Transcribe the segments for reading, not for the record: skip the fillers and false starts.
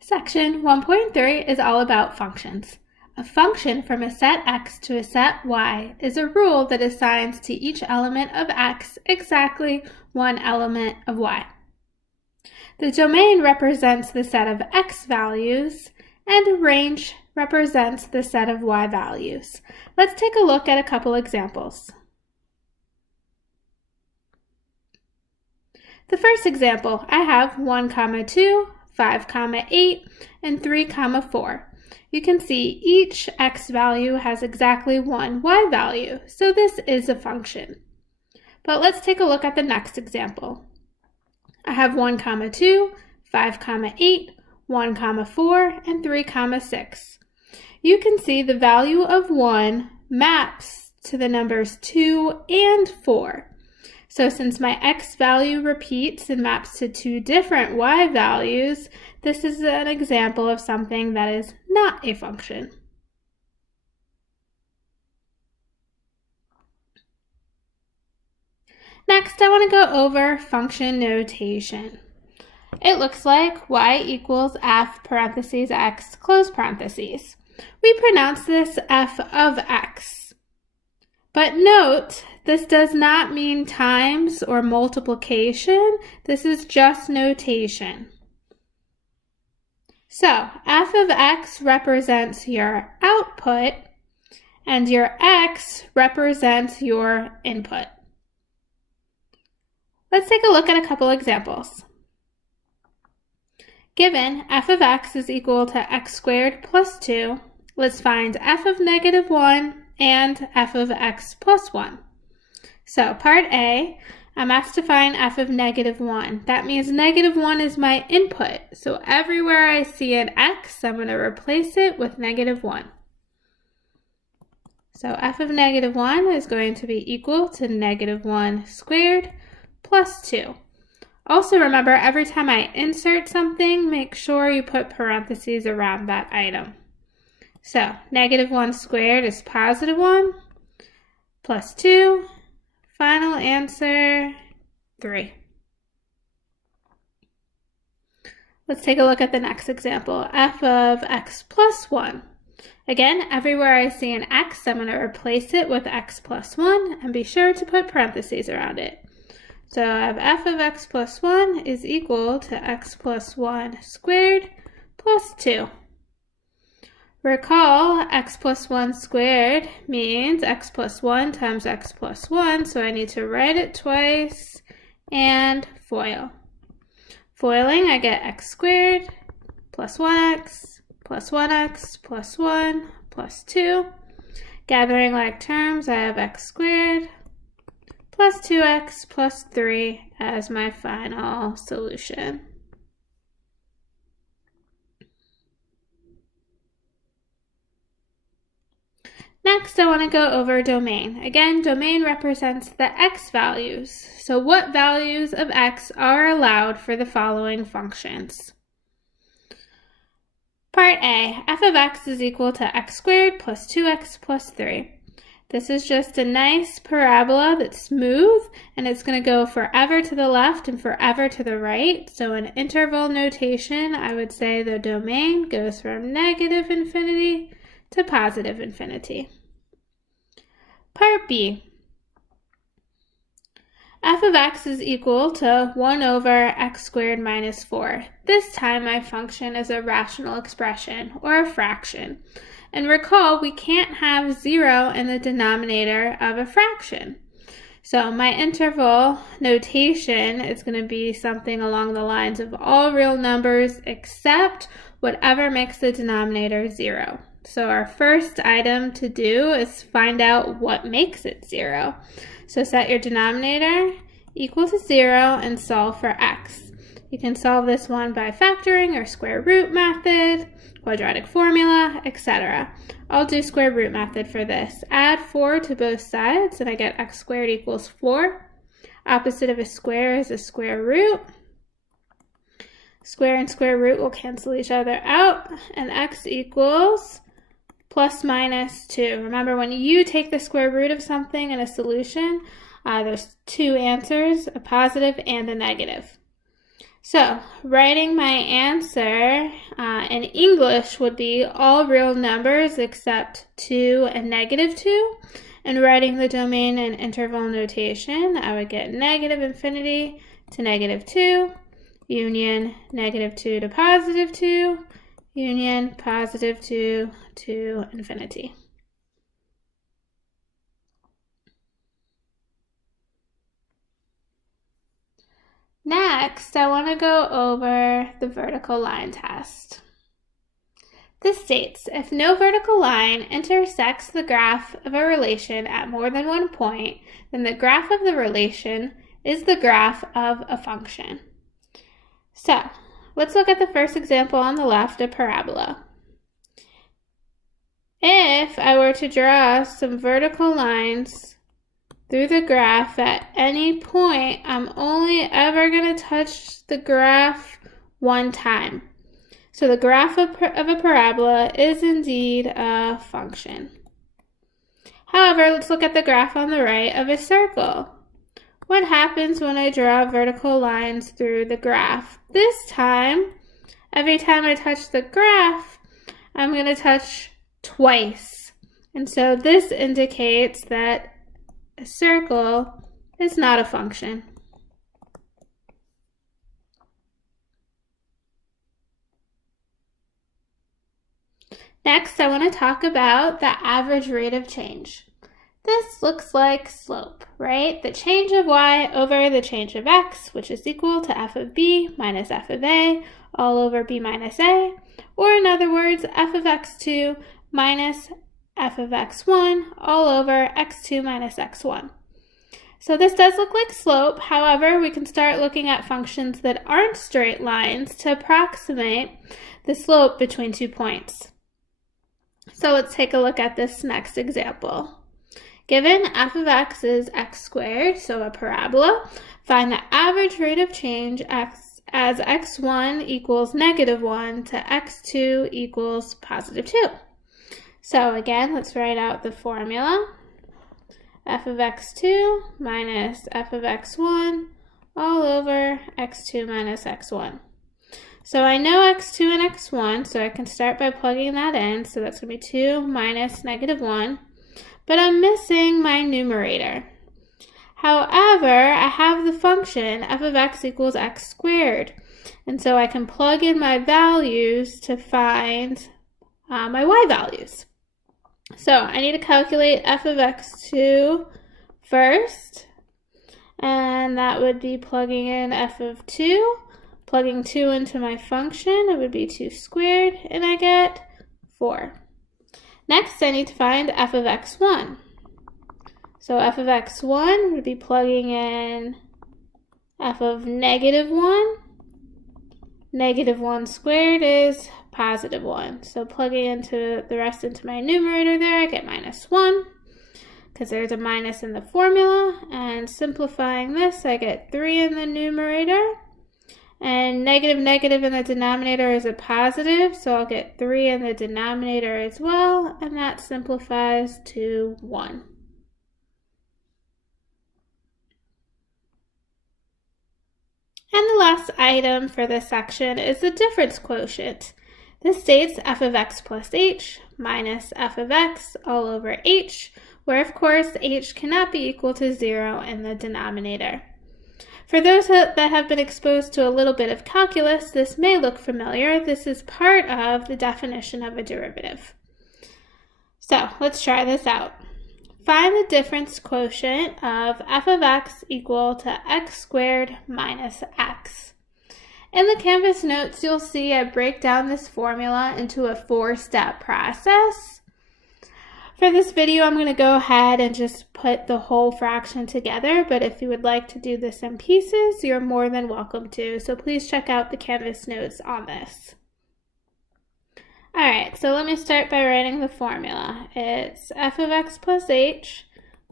Section 1.3 is all about functions. A function from a set x to a set y is a rule that assigns to each element of x exactly one element of y. The domain represents the set of x values, and range represents the set of y values. Let's take a look at a couple examples. The first example, I have 1, 2, 5, 8, and 3, 4. You can see each x value has exactly one y value, so this is a function. But let's take a look at the next example. I have 1, 2, 5, 8, 1, 4, and 3, 6. You can see the value of 1 maps to the numbers 2 and 4. So since my x value repeats and maps to two different y values, this is an example of something that is not a function. Next, I want to go over function notation. It looks like y equals f parentheses x close parentheses. We pronounce this f of x. But note, this does not mean times or multiplication. This is just notation. So, f of x represents your output, and your x represents your input. Let's take a look at a couple examples. Given f of x is equal to x squared plus 2, let's find f of negative 1 and f of x plus 1. So part A, I'm asked to find f of negative 1. That means negative 1 is my input. So everywhere I see an x, I'm going to replace it with negative 1. So f of negative 1 is going to be equal to negative 1 squared plus 2. Also remember, every time I insert something, make sure you put parentheses around that item. So, negative 1 squared is positive 1, plus 2, final answer, 3. Let's take a look at the next example, f of x plus 1. Again, everywhere I see an x, I'm going to replace it with x plus 1, and be sure to put parentheses around it. So, I have f of x plus 1 is equal to x plus 1 squared plus 2. Recall, x plus 1 squared means x plus 1 times x plus 1, so I need to write it twice, and FOIL. Foiling, I get x squared plus 1x plus 1x plus 1 plus 2. Gathering like terms, I have x squared plus 2x plus 3 as my final solution. Next, I want to go over domain. Again, domain represents the x values. So what values of x are allowed for the following functions? Part A, f of x is equal to x squared plus 2x plus 3. This is just a nice parabola that's smooth, and it's going to go forever to the left and forever to the right. So in interval notation, I would say the domain goes from negative infinity to positive infinity. Part B, f of x is equal to 1 over x squared minus 4. This time my function is a rational expression, or a fraction. And recall, we can't have 0 in the denominator of a fraction. So my interval notation is going to be something along the lines of all real numbers except whatever makes the denominator 0. So our first item to do is find out what makes it 0. So set your denominator equal to 0 and solve for x. You can solve this one by factoring or square root method, quadratic formula, etc. I'll do square root method for this. Add 4 to both sides and I get x squared equals 4. Opposite of a square is a square root. Square and square root will cancel each other out, and x equals plus minus 2. Remember, when you take the square root of something in a solution, there's two answers, a positive and a negative. So, writing my answer in English would be all real numbers except 2 and negative 2. And writing the domain in interval notation, I would get negative infinity to negative 2, union negative 2 to positive 2, union positive 2 to infinity. Next, I want to go over the vertical line test. This states, if no vertical line intersects the graph of a relation at more than one point, then the graph of the relation is the graph of a function. So, let's look at the first example on the left, a parabola. If I were to draw some vertical lines through the graph at any point, I'm only ever going to touch the graph one time. So the graph of a parabola is indeed a function. However, let's look at the graph on the right of a circle. What happens when I draw vertical lines through the graph? This time, every time I touch the graph, I'm going to touch twice. And so this indicates that a circle is not a function. Next, I want to talk about the average rate of change. This looks like slope, right? The change of y over the change of x, which is equal to f of b minus f of a all over b minus a, or in other words, f of x2 minus f of x1 all over x2 minus x1. So this does look like slope. However, we can start looking at functions that aren't straight lines to approximate the slope between 2 points. So let's take a look at this next example. Given f of x is x squared, so a parabola, find the average rate of change as x1 equals negative 1 to x2 equals positive 2. So again, let's write out the formula. F of x2 minus f of x1 all over x2 minus x1. So I know x2 and x1, so I can start by plugging that in. So that's going to be 2 minus negative 1. But I'm missing my numerator. However, I have the function f of x equals x squared. And so I can plug in my values to find my y values. So I need to calculate f of x2 first, and that would be plugging in f of 2, plugging 2 into my function, it would be 2 squared, and I get 4. Next, I need to find f of x1. So f of x1 would be plugging in f of negative 1. Negative 1 squared is positive 1. So plugging into the rest into my numerator there, I get minus 1 because there's a minus in the formula. And simplifying this, I get 3 in the numerator. And negative negative in the denominator is a positive, so I'll get 3 in the denominator as well. And that simplifies to 1. And the last item for this section is the difference quotient. This states f of x plus h minus f of x all over h, where of course h cannot be equal to 0 in the denominator. For those that have been exposed to a little bit of calculus, this may look familiar. This is part of the definition of a derivative. So let's try this out. Find the difference quotient of f of x equal to x squared minus x. In the Canvas notes, you'll see I break down this formula into a 4-step process. For this video, I'm going to go ahead and just put the whole fraction together, but if you would like to do this in pieces, you're more than welcome to. So please check out the Canvas notes on this. Alright, so let me start by writing the formula. It's f of x plus h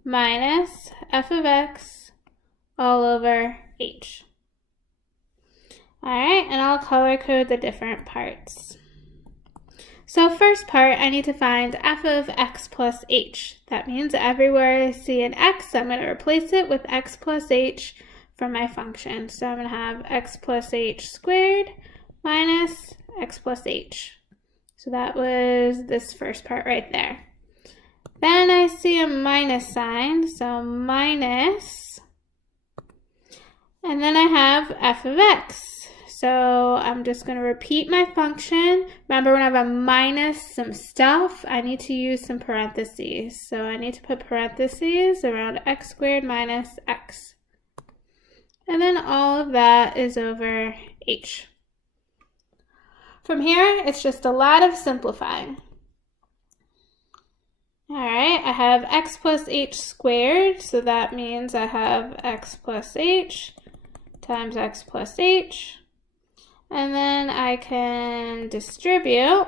minus f of x all over h. Alright, and I'll color code the different parts. So first part, I need to find f of x plus h. That means everywhere I see an x, I'm going to replace it with x plus h from my function. So I'm going to have x plus h squared minus x plus h. So that was this first part right there. Then I see a minus sign, so minus, and then I have f of x. So I'm just going to repeat my function. Remember, when I have a minus some stuff, I need to use some parentheses. So I need to put parentheses around x squared minus x. And then all of that is over h. From here, it's just a lot of simplifying. All right, I have x plus h squared, so that means I have x plus h times x plus h. And then I can distribute,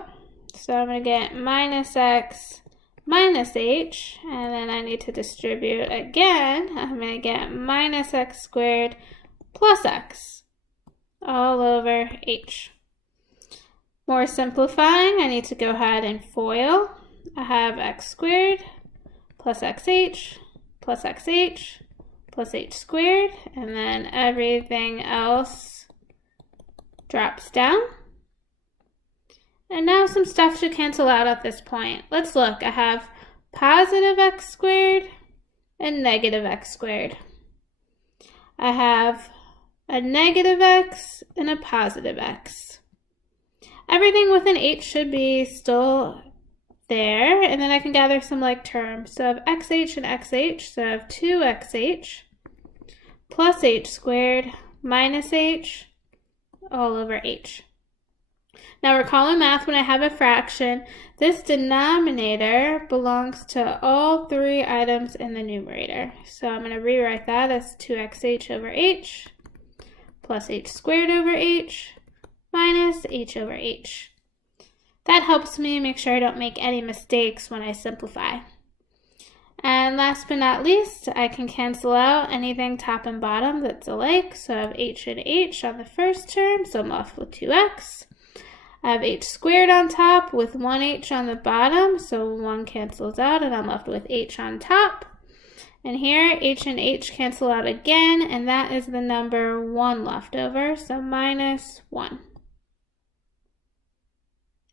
so I'm going to get minus x minus h, and then I need to distribute again. I'm going to get minus x squared plus x all over h. More simplifying, I need to go ahead and FOIL. I have x squared plus xh plus xh plus h squared, and then everything else drops down. And now some stuff should cancel out at this point. Let's look. I have positive x squared and negative x squared. I have a negative x and a positive x. Everything with an h should be still there, and then I can gather some like terms. So I have xh and xh, so I have 2xh plus h squared minus h all over h. Now recall in math, when I have a fraction, this denominator belongs to all three items in the numerator. So I'm going to rewrite that as 2xh over h plus h squared over h minus h over h. That helps me make sure I don't make any mistakes when I simplify. And last but not least, I can cancel out anything top and bottom that's alike. So I have h and h on the first term, so I'm left with 2x. I have h squared on top with 1h on the bottom, so 1 cancels out and I'm left with h on top. And here, h and h cancel out again, and that is the number 1 left over, so minus 1.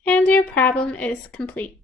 And your problem is complete.